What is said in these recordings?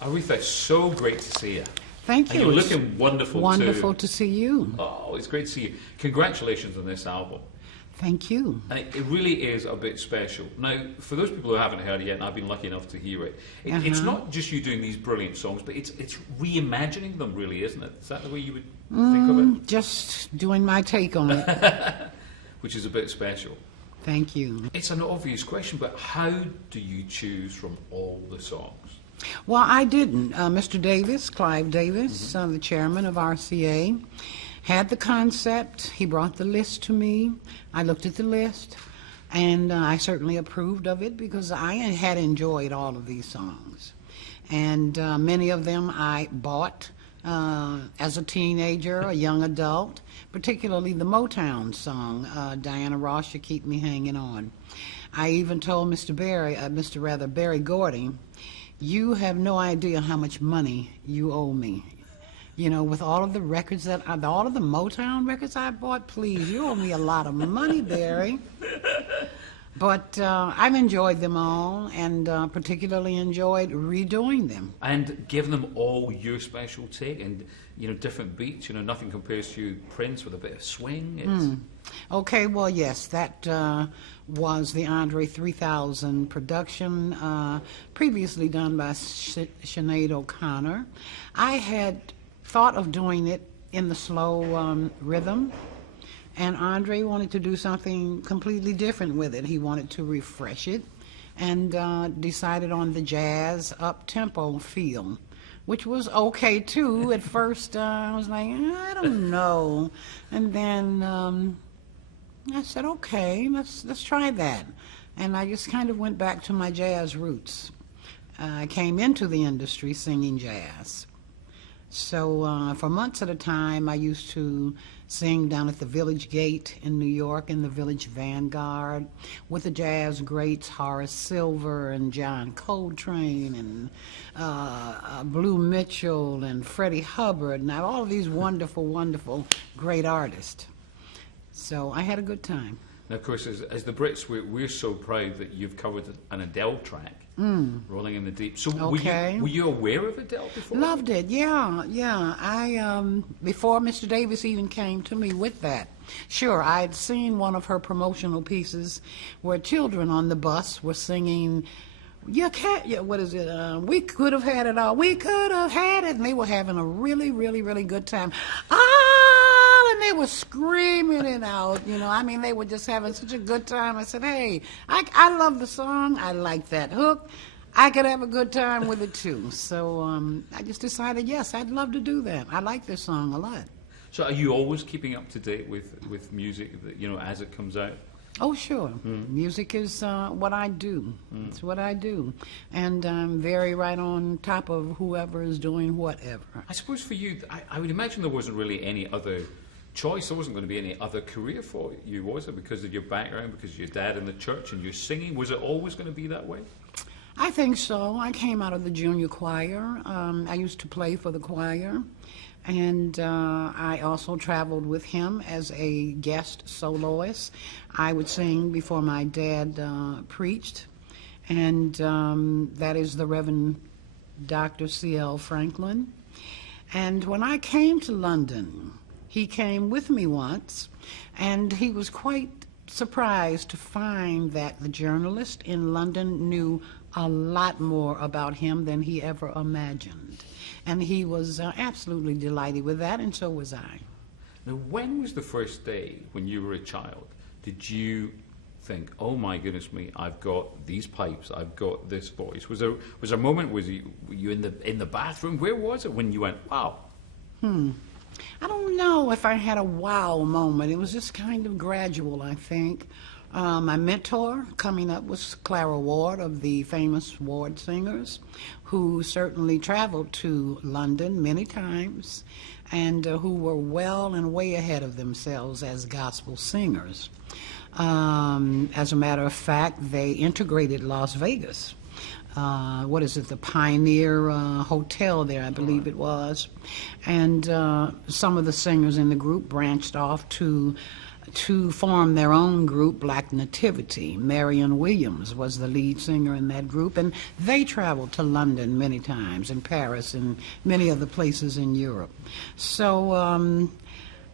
Aretha, it's so great to see you. Thank you. And you're looking wonderful too. Wonderful to see you. Oh, it's great to see you. Congratulations on this album. Thank you. And it really is a bit special. Now, for those people who haven't heard it yet, and I've been lucky enough to hear it, it's not just you doing these brilliant songs, but it's reimagining them, really, isn't it? Is that the way you would think of it? Just doing my take on it. Which is a bit special. Thank you. It's an obvious question, but how do you choose from all the songs? Well, I didn't. Mr. Davis, Clive Davis, the chairman of RCA, had the concept. He brought the list to me. I looked at the list, and I certainly approved of it because I had enjoyed all of these songs. And many of them I bought as a teenager, a young adult, particularly the Motown song, Diana Ross, You Keep Me Hanging On. I even told Barry Gordy, you have no idea how much money you owe me. You know, with all of the records all of the Motown records I bought, please, you owe me a lot of money, Barry. But I've enjoyed them all, and particularly enjoyed redoing them. And giving them all your special take, and different beats. Nothing compares to Prince with a bit of swing. Okay, well, yes, that was the Andre 3000 production, previously done by Sinead O'Connor. I had thought of doing it in the slow rhythm, and Andre wanted to do something completely different with it. He wanted to refresh it, and decided on the jazz up-tempo feel, which was okay too. At first I was like, I don't know, and then I said, okay, let's try that. And I just kind of went back to my jazz roots. I came into the industry singing jazz. So for months at a time, I used to sing down at the Village Gate in New York, in the Village Vanguard, with the jazz greats Horace Silver and John Coltrane and Blue Mitchell and Freddie Hubbard, and all of these wonderful, wonderful, great artists. So I had a good time. Now, of course, as the Brits, we're so proud that you've covered an Adele track, Rolling in the Deep. So okay. were you aware of Adele before? Loved it, yeah. I before Mr. Davis even came to me with that. Sure, I'd seen one of her promotional pieces where children on the bus were singing, what is it? We could have had it all. We could have had it. And they were having a really, really, really good time. And they were screaming it out, they were just having such a good time. I said, hey, I love the song. I like that hook. I could have a good time with it too. So I just decided, yes, I'd love to do that. I like this song a lot. So are you always keeping up to date with music, as it comes out? Oh, sure. Music is what I do. It's what I do. And I'm very right on top of whoever is doing whatever. I suppose for you, I would imagine there wasn't really any other choice. There wasn't going to be any other career for you, was it? Because of your background, because of your dad in the church and your singing? Was it always going to be that way? I think so. I came out of the junior choir. I used to play for the choir. And I also traveled with him as a guest soloist. I would sing before my dad preached, and that is the Reverend Dr. C.L. Franklin. And when I came to London, he came with me once, and he was quite surprised to find that the journalist in London knew a lot more about him than he ever imagined. And he was absolutely delighted with that, and so was I. Now, when was the first day when you were a child? Did you think, oh my goodness me, I've got these pipes, I've got this voice? Was there a moment, were you in the bathroom? Where was it when you went, wow? I don't know if I had a wow moment. It was just kind of gradual, I think. My mentor coming up was Clara Ward of the famous Ward Singers, who certainly traveled to London many times and who were well and way ahead of themselves as gospel singers. As a matter of fact, they integrated Las Vegas. The Pioneer Hotel there, I believe it was. And some of the singers in the group branched off to to form their own group, Black Nativity. Marion Williams was the lead singer in that group, and they traveled to London many times, and Paris, and many other places in Europe. So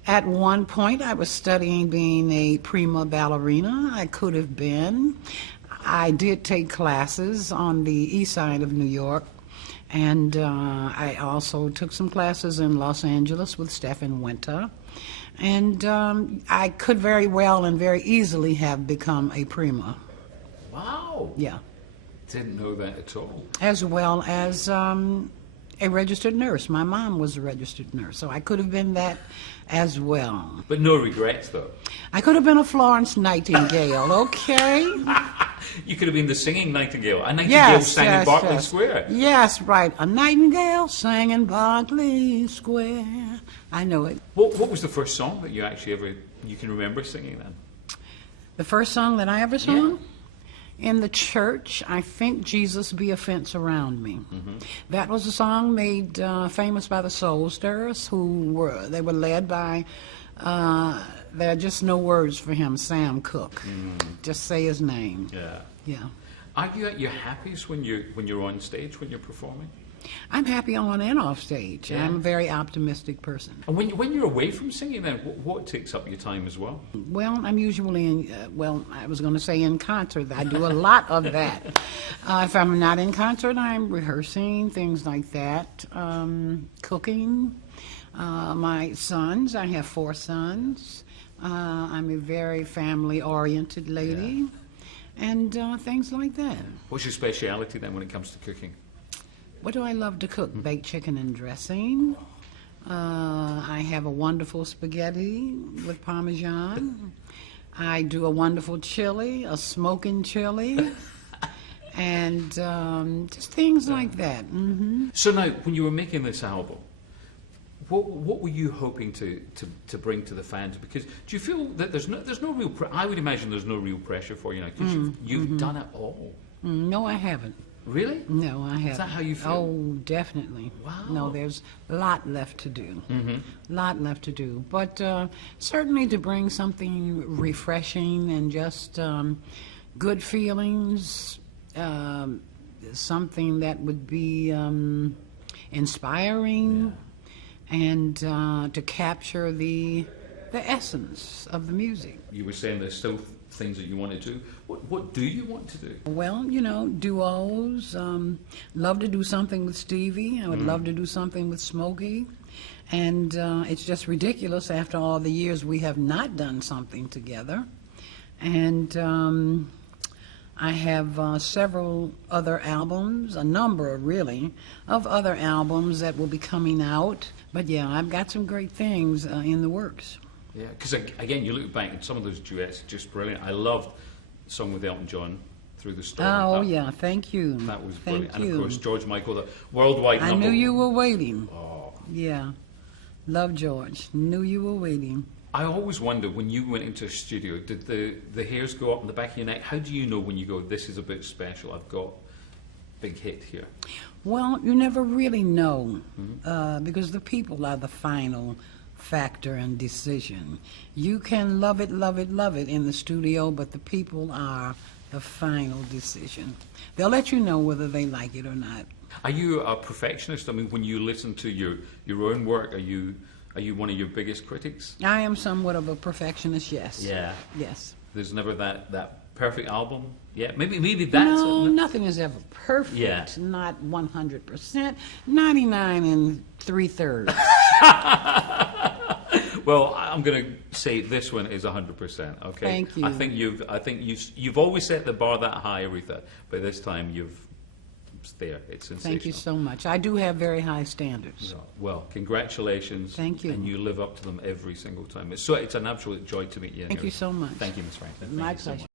at one point I was studying being a prima ballerina. I could have been. I did take classes on the east side of New York, and I also took some classes in Los Angeles with Stephen Winter. And I could very well and very easily have become a prima. Wow. Yeah. Didn't know that at all. As well as a registered nurse. My mom was a registered nurse, so I could have been that as well. But no regrets, though. I could have been a Florence Nightingale, okay? You could have been the singing Nightingale. A Nightingale sang in Berkeley Square. Yes, right. A Nightingale sang in Berkeley Square. I know it. What was the first song that you actually you can remember singing then? The first song that I ever sang? Yeah. In the church, I think Jesus Be a Fence Around Me. Mm-hmm. That was a song made famous by the Soul Stirrers, who were led by, there are just no words for him, Sam Cooke. Just say his name. Yeah. Yeah. Are you at your happiest when you're on stage, when you're performing? I'm happy on and off stage. Yeah. I'm a very optimistic person. And when you're away from singing, then what takes up your time as well? Well, I'm usually in, I was going to say in concert. I do a lot of that. If I'm not in concert, I'm rehearsing, things like that, cooking. My sons, I have 4 sons. I'm a very family-oriented lady, and things like that. What's your speciality then when it comes to cooking? What do I love to cook? Baked chicken and dressing. I have a wonderful spaghetti with Parmesan. I do a wonderful chili, a smoking chili, and just things like that. Mm-hmm. So now, when you were making this album, what were you hoping to bring to the fans? Because do you feel that there's no real I would imagine there's no real pressure for you now, because you've done it all. No, I haven't. Really? No, I haven't. Is that how you feel? Oh, definitely. Wow. No, there's a lot left to do. Lot left to do. But certainly to bring something refreshing and just good feelings, something that would be inspiring, and to capture the essence of the music. You were saying there's still things that you want to do. What do you want to do? Well, duos. Love to do something with Stevie. I would love to do something with Smokey. And it's just ridiculous after all the years we have not done something together. And I have several other albums, a number really, of other albums that will be coming out. But yeah, I've got some great things in the works. Yeah, because again, you look back at some of those duets, just brilliant. I loved the song with Elton John, Through the Storm. Oh, yeah, thank you. That was brilliant. Thank and you. of course, George Michael, the worldwide I number. knew you were waiting. Oh. Yeah, love George. Knew you were waiting. I always wonder, when you went into a studio, did the hairs go up in the back of your neck? How do you know when you go, this is a bit special, I've got big hit here? Well, you never really know, because the people are the final factor and decision. You can love it, love it, love it in the studio, but the people are the final decision. They'll let you know whether they like it or not. Are you a perfectionist? I mean, when you listen to your own work, are you one of your biggest critics? I am somewhat of a perfectionist, yes. Yeah. Yes. There's never that perfect album? Yeah, maybe that's... No, nothing is ever perfect. Yeah. Not 100%. 99 and 3/3. Well, I'm going to say this one is 100%. Okay. Thank you. I think you've always set the bar that high, Aretha. But this time it's there. It's sensational. Thank you so much. I do have very high standards. Well, congratulations. Thank you. And you live up to them every single time. It's an absolute joy to meet you. Thank you so much. Thank you, Ms. Franklin. My Thank you so pleasure. much.